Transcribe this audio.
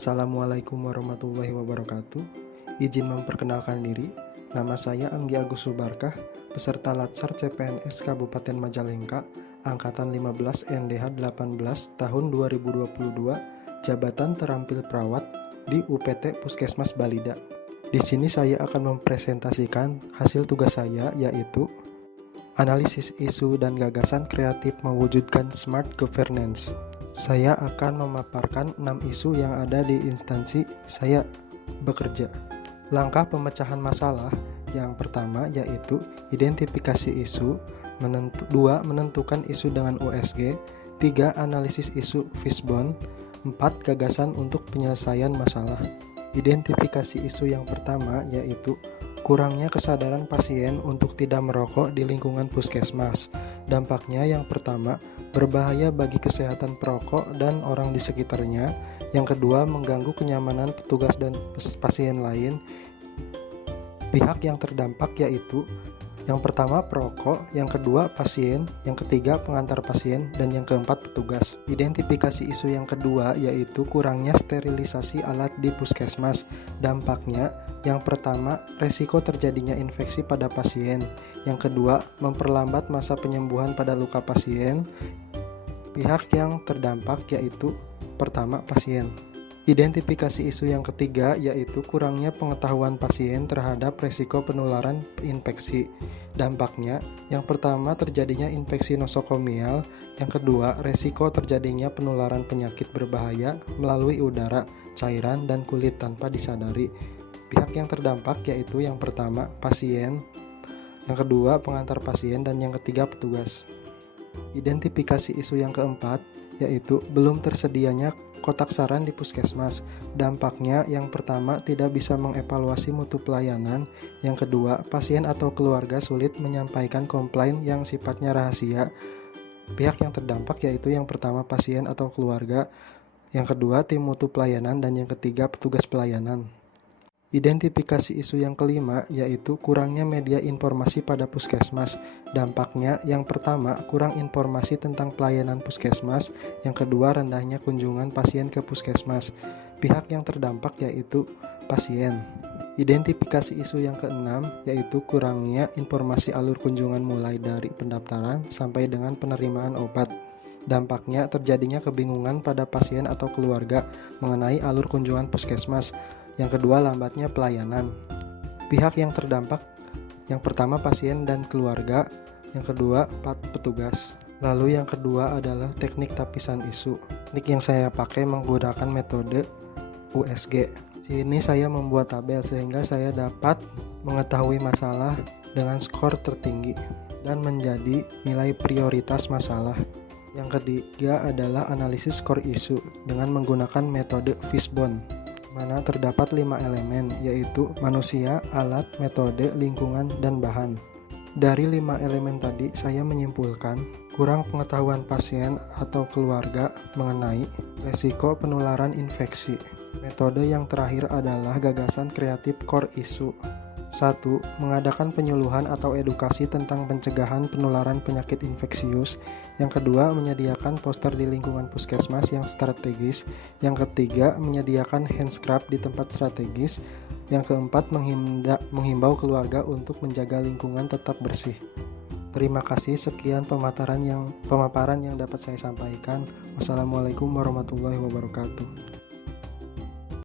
Assalamualaikum warahmatullahi wabarakatuh. Izin memperkenalkan diri, nama saya Anggi Agus Subarkah, peserta Latsar CPNS Kabupaten Majalengka, Angkatan 15 NDH 18 tahun 2022, Jabatan Terampil Perawat di UPT Puskesmas Balida. Di sini saya akan mempresentasikan hasil tugas saya, yaitu analisis isu dan gagasan kreatif mewujudkan smart governance. Saya akan memaparkan 6 isu yang ada di instansi saya bekerja. Langkah pemecahan masalah yang pertama yaitu identifikasi isu, 2. Menentukan isu dengan USG, 3. Analisis isu fishbone, 4. Gagasan untuk penyelesaian masalah. Identifikasi isu yang pertama yaitu kurangnya kesadaran pasien untuk tidak merokok di lingkungan puskesmas. Dampaknya yang pertama, berbahaya bagi kesehatan perokok dan orang di sekitarnya. Yang kedua, mengganggu kenyamanan petugas dan pasien lain. Pihak yang terdampak yaitu yang pertama perokok, yang kedua pasien, yang ketiga pengantar pasien, dan yang keempat petugas. Identifikasi isu yang kedua yaitu kurangnya sterilisasi alat di puskesmas. Dampaknya yang pertama, resiko terjadinya infeksi pada pasien. Yang kedua, memperlambat masa penyembuhan pada luka pasien. Pihak yang terdampak yaitu pertama pasien. Identifikasi isu yang ketiga yaitu kurangnya pengetahuan pasien terhadap resiko penularan infeksi. Dampaknya, yang pertama terjadinya infeksi nosokomial, yang kedua resiko terjadinya penularan penyakit berbahaya melalui udara, cairan, dan kulit tanpa disadari. Pihak yang terdampak yaitu yang pertama pasien, yang kedua pengantar pasien, dan yang ketiga petugas. Identifikasi isu yang keempat yaitu belum tersedianya kotak saran di puskesmas. Dampaknya yang pertama tidak bisa mengevaluasi mutu pelayanan, yang kedua pasien atau keluarga sulit menyampaikan komplain yang sifatnya rahasia. Pihak yang terdampak yaitu yang pertama pasien atau keluarga, yang kedua tim mutu pelayanan, dan yang ketiga petugas pelayanan. Identifikasi isu yang kelima yaitu kurangnya media informasi pada puskesmas. Dampaknya yang pertama kurang informasi tentang pelayanan puskesmas, yang kedua rendahnya kunjungan pasien ke puskesmas. Pihak yang terdampak yaitu pasien. Identifikasi isu yang keenam yaitu kurangnya informasi alur kunjungan mulai dari pendaftaran sampai dengan penerimaan obat. Dampaknya terjadinya kebingungan pada pasien atau keluarga mengenai alur kunjungan puskesmas. Yang kedua, lambatnya pelayanan. Pihak yang terdampak yang pertama pasien dan keluarga, yang kedua petugas. Lalu yang kedua adalah teknik tapisan isu. Teknik yang saya pakai menggunakan metode USG. Di sini saya membuat tabel sehingga saya dapat mengetahui masalah dengan skor tertinggi dan menjadi nilai prioritas masalah. Yang ketiga adalah analisis skor isu dengan menggunakan metode fishbone, mana terdapat 5 elemen yaitu manusia, alat, metode, lingkungan, dan bahan. Dari 5 elemen tadi saya menyimpulkan kurang pengetahuan pasien atau keluarga mengenai resiko penularan infeksi. Metode yang terakhir adalah gagasan kreatif core issue. 1. Mengadakan penyuluhan atau edukasi tentang pencegahan penularan penyakit infeksius. Yang kedua, menyediakan poster di lingkungan puskesmas yang strategis. Yang ketiga, menyediakan hand scrub di tempat strategis. Yang keempat, menghimbau keluarga untuk menjaga lingkungan tetap bersih. Terima kasih, sekian pemaparan yang dapat saya sampaikan. Wassalamualaikum warahmatullahi wabarakatuh.